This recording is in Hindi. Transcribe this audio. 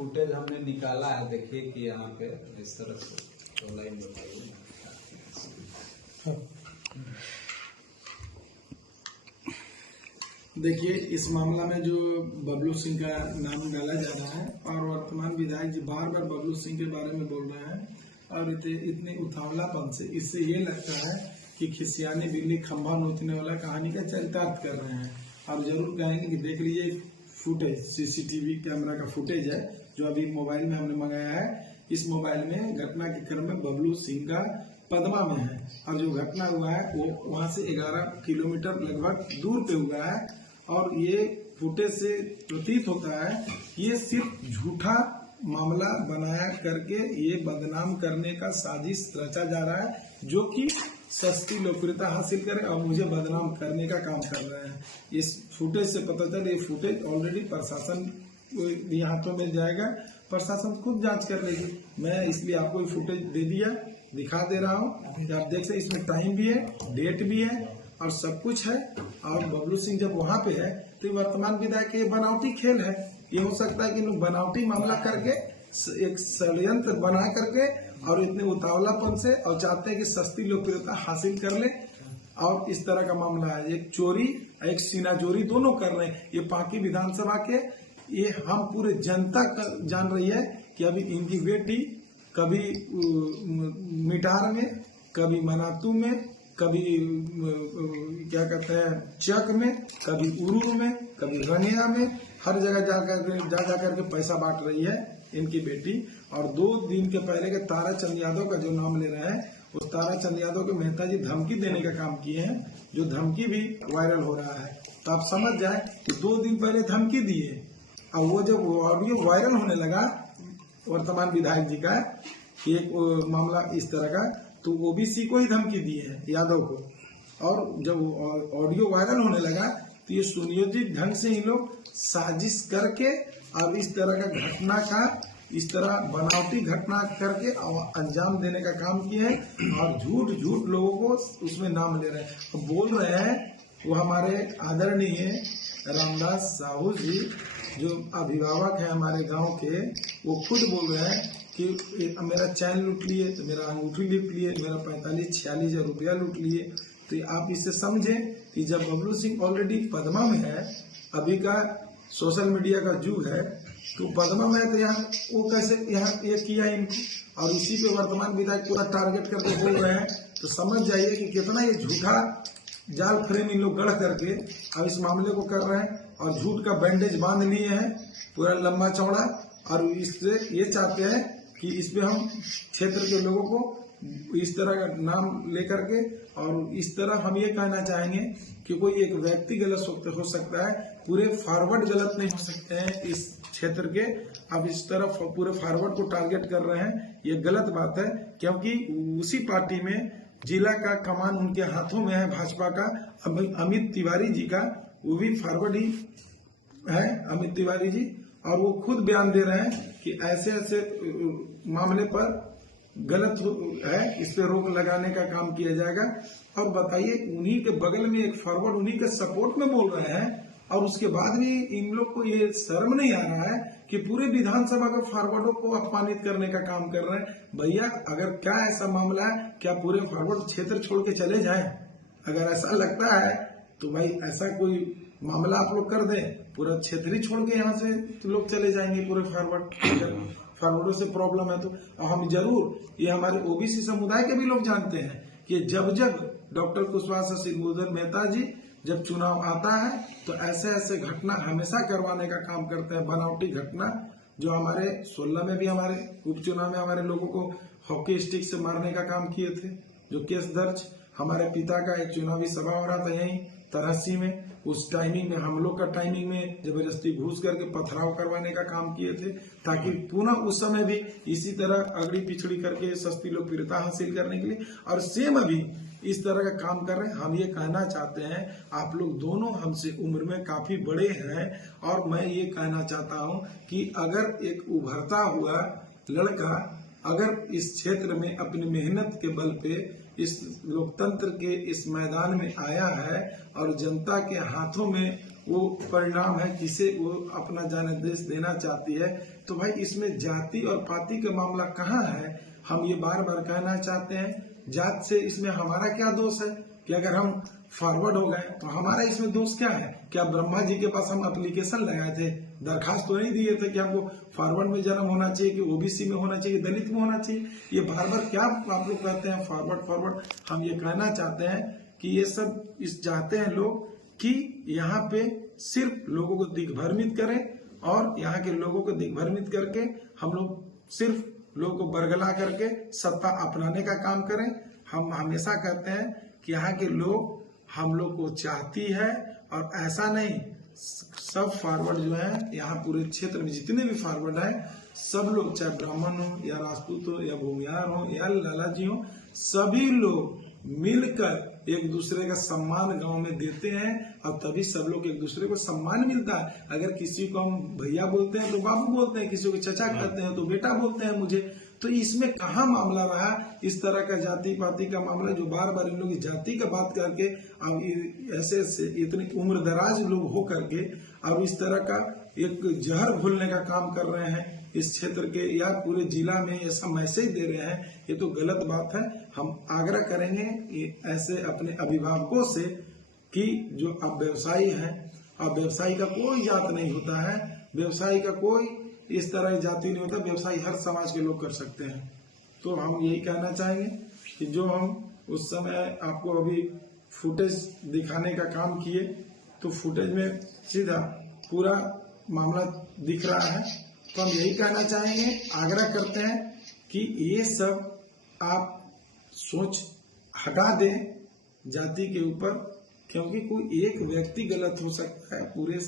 फुटेज हमने निकाला है, देखिए कि यहाँ पे इस तरह से तो लाइन बताइए। देखिए, इस मामला में जो बबलू सिंह का नाम डाला जा रहा है और वर्तमान विधायक जी बार बार बबलू सिंह के बारे में बोल रहे हैं और इतने उतावलापन से इससे ये लगता है कि खिसियानी बिल्ली खंभा नोचने वाला कहानी का चरितार्थ कर रहे हैं। आप जरूर कहेंगे कि देख लीजिए फुटेज, सीसीटीवी कैमरा का फुटेज है जो अभी मोबाइल में हमने मंगाया है। इस मोबाइल में घटना के क्रम में बबलू सिंह का पदमा में है और जो घटना हुआ है वो वहां से 11 किलोमीटर लगभग दूर पे हुआ है और ये फुटेज से प्रतीत होता है ये सिर्फ झूठा मामला बनाया करके ये बदनाम करने का साजिश रचा जा रहा है जो कि सस्ती लोकप्रियता हासिल करे और मुझे बदनाम करने का काम कर रहे हैं। इस फुटेज से पता चले ये फुटेज ऑलरेडी प्रशासन के हाथों में जाएगा, प्रशासन खुद जांच कर लेगी। मैं इसलिए आपको ये फुटेज दे दिया, दिखा दे रहा हूँ। आप देख सकते इसमें टाइम भी है, डेट भी है और सब कुछ है। और बबलू सिंह जब वहाँ पे है तो वर्तमान विधायक के बनावटी खेल है। ये हो सकता है कि लोग बनावटी मामला करके एक षड्यंत्र बना करके और इतने उतावलापन से और चाहते हैं कि सस्ती लोकप्रियता हासिल कर ले और इस तरह का मामला है। एक चोरी एक सीनाजोरी दोनों कर रहे हैं। ये पाकी विधानसभा के ये हम पूरे जनता जान रही है कि अभी इनकी बेटी कभी मिटार में, कभी मनातू में, कभी क्या कहते हैं चक में, कभी उरू में, कभी रंगिया में, हर जगह जा करके पैसा बांट रही है इनकी बेटी। और 2 दिन के पहले के तारा चंद यादव का जो नाम ले रहे हैं उस तारा चंद यादव के मेहता जी धमकी देने का काम किए हैं, जो धमकी भी वायरल हो रहा है। तो आप समझ जाए कि 2 दिन पहले धमकी दिए और वो जब ऑडियो वायरल होने लगा वर्तमान विधायक जी का एक मामला इस तरह का, तो ओबीसी को ही धमकी दिए हैं यादव को। और जब ऑडियो वायरल होने लगा तो ये सुनियोजित ढंग से इन लोग साजिश करके अब इस तरह का घटना का इस तरह बनावटी घटना करके अंजाम देने का काम किए हैं और झूठ लोगों को उसमें नाम ले रहे हैं। तो बोल रहे हैं वो हमारे आदरणीय रामदास साहू जी जो अभिभावक है हमारे गांव के, वो खुद बोल रहे हैं कि मेरा चैन लूट लिए, तो मेरा अंगूठी लूट लिए, मेरा 45-46 हजार रुपया लूट लिए। तो आप इससे समझें कि जब बबलू सिंह ऑलरेडी पदमा में है, अभी का सोशल मीडिया का युग है, तो पदमा में है तो यहाँ वो कैसे यहाँ ये किया इनको और इसी पे वर्तमान विधायक पूरा टारगेट करके बोल रहे हैं। तो समझ जाइए कि कितना ये झूठा जाल फ्रेम इन लोग गढ़ करके अब इस मामले को कर रहे हैं और झूठ का बैंडेज बांध लिए हैं पूरा लंबा चौड़ा। और इससे ये चाहते हैं कि इसमें हम क्षेत्र के लोगों को इस तरह का नाम लेकर के, और इस तरह हम ये कहना चाहेंगे कि कोई एक व्यक्ति गलत हो सकता है, पूरे फॉरवर्ड गलत नहीं हो सकते हैं इस क्षेत्र के। अब इस तरह पूरे फॉरवर्ड को टारगेट कर रहे हैं, ये गलत बात है क्योंकि उसी पार्टी में जिला का कमान उनके हाथों में है भाजपा का। अमित तिवारी जी का वो भी फॉरवर्ड ही है, अमित तिवारी जी, और वो खुद बयान दे रहे हैं कि ऐसे ऐसे मामले पर गलत है, इस पे रोक लगाने का काम किया जाएगा। और बताइए उन्हीं के बगल में एक फॉरवर्ड उन्हीं के सपोर्ट में बोल रहे हैं और उसके बाद भी इन लोग को ये शर्म नहीं आ रहा है कि पूरे विधानसभा के फॉरवर्डों को अपमानित करने का काम कर रहे हैं। भैया अगर क्या ऐसा मामला है, क्या पूरे फॉरवर्ड क्षेत्र छोड़ के चले जाएं? अगर ऐसा लगता है तो भाई ऐसा कोई मामला आप लोग कर दें, पूरा क्षेत्र ही छोड़ के यहाँ से तो लोग चले जाएंगे पूरे फॉरवर्डों से प्रॉब्लम है तो। हम जरूर ये हमारे ओबीसी समुदाय के भी लोग जानते हैं कि जब डॉक्टर कुशवाहा सिंह मेहता जी जब चुनाव आता है तो ऐसे घटना हमेशा करवाने का काम करते हैं, बनावटी घटना। जो हमारे 16 में भी हमारे उपचुनाव में हमारे लोगों को हॉकी स्टिक से मारने का काम किए थे, जो केस दर्ज। हमारे पिता का एक चुनावी सभा हो रहा था यहीं तरहसी में, उस टाइमिंग में हम लोग का टाइमिंग में जबरदस्ती घुस करके पथराव करवाने का काम किए थे ताकि पुनः उस समय भी इसी तरह अगड़ी पिछड़ी करके सस्ती लोकप्रियता हासिल करने के लिए, और सेम अभी इस तरह का काम कर रहे हैं। हम ये कहना चाहते हैं आप लोग दोनों हमसे उम्र में काफी बड़े हैं और मैं ये कहना चाहता हूँ कि अगर एक उभरता हुआ लड़का अगर इस क्षेत्र में अपनी मेहनत के बल पे इस लोकतंत्र के इस मैदान में आया है और जनता के हाथों में वो परिणाम है किसे वो अपना जनादेश देना चाहती है। तो भाई इसमें जाति और पाति का मामला कहाँ है, हम ये बार बार कहना चाहते हैं। जात से इसमें हमारा क्या दोष है कि अगर हम फॉरवर्ड हो गए तो हमारा इसमें दोष क्या है? क्या ब्रह्मा जी के पास हम एप्लीकेशन लगाए थे, दरखास्त तो नहीं दिए थे कि हमको फॉरवर्ड में जन्म होना चाहिए, कि ओबीसी में होना चाहिए, दलित में होना चाहिए? ये बार बार क्या आप लोग कहते हैं फॉरवर्ड फॉरवर्ड। हम ये कहना चाहते हैं कि ये सब इस चाहते हैं लोग कि यहाँ पे सिर्फ लोगों को दिग्भ्रमित करें, और यहाँ के लोगों को दिग्भ्रमित करके हम लोग सिर्फ लोगों को बरगला करके सत्ता अपनाने का काम करें। हम हमेशा कहते हैं कि यहाँ के लोग हम लोग को चाहती है, और ऐसा नहीं, सब फॉरवर्ड जो है यहाँ पूरे क्षेत्र में जितने भी फॉरवर्ड हैं सब लोग, चाहे ब्राह्मण हो या राजपूत हो या भूमियार हो या लालाजी हो, सभी लोग मिलकर एक दूसरे का सम्मान गांव में देते हैं, और तभी सब लोग एक दूसरे को सम्मान मिलता है। अगर किसी को हम भैया बोलते हैं तो बाबू बोलते हैं, किसी को चचा कहते हैं तो बेटा बोलते हैं मुझे। तो इसमें कहाँ मामला रहा इस तरह का जाति पाति का मामला, जो बार बार इन लोग जाति का बात करके अब ऐसे इतनी उम्र दराज लोग हो करके अब इस तरह का एक जहर घोलने का काम कर रहे हैं इस क्षेत्र के या पूरे जिला में, ऐसा मैसेज दे रहे हैं। ये तो गलत बात है। हम आग्रह करेंगे ऐसे अपने अभिभावकों से कि जो अब व्यवसायी हैं, अब व्यवसायी का कोई जात नहीं होता है, व्यवसायी का कोई इस तरह की जाति नहीं होता, व्यवसायी हर समाज के लोग कर सकते हैं। तो हम यही कहना चाहेंगे कि जो हम उस समय आपको अभी फुटेज दिखाने का काम किए, तो फुटेज में सीधा पूरा मामला दिख रहा है। तो हम यही कहना चाहेंगे, आग्रह करते हैं कि ये सब आप सोच हटा दें जाति के ऊपर, क्योंकि कोई एक व्यक्ति गलत हो सकता है, पूरे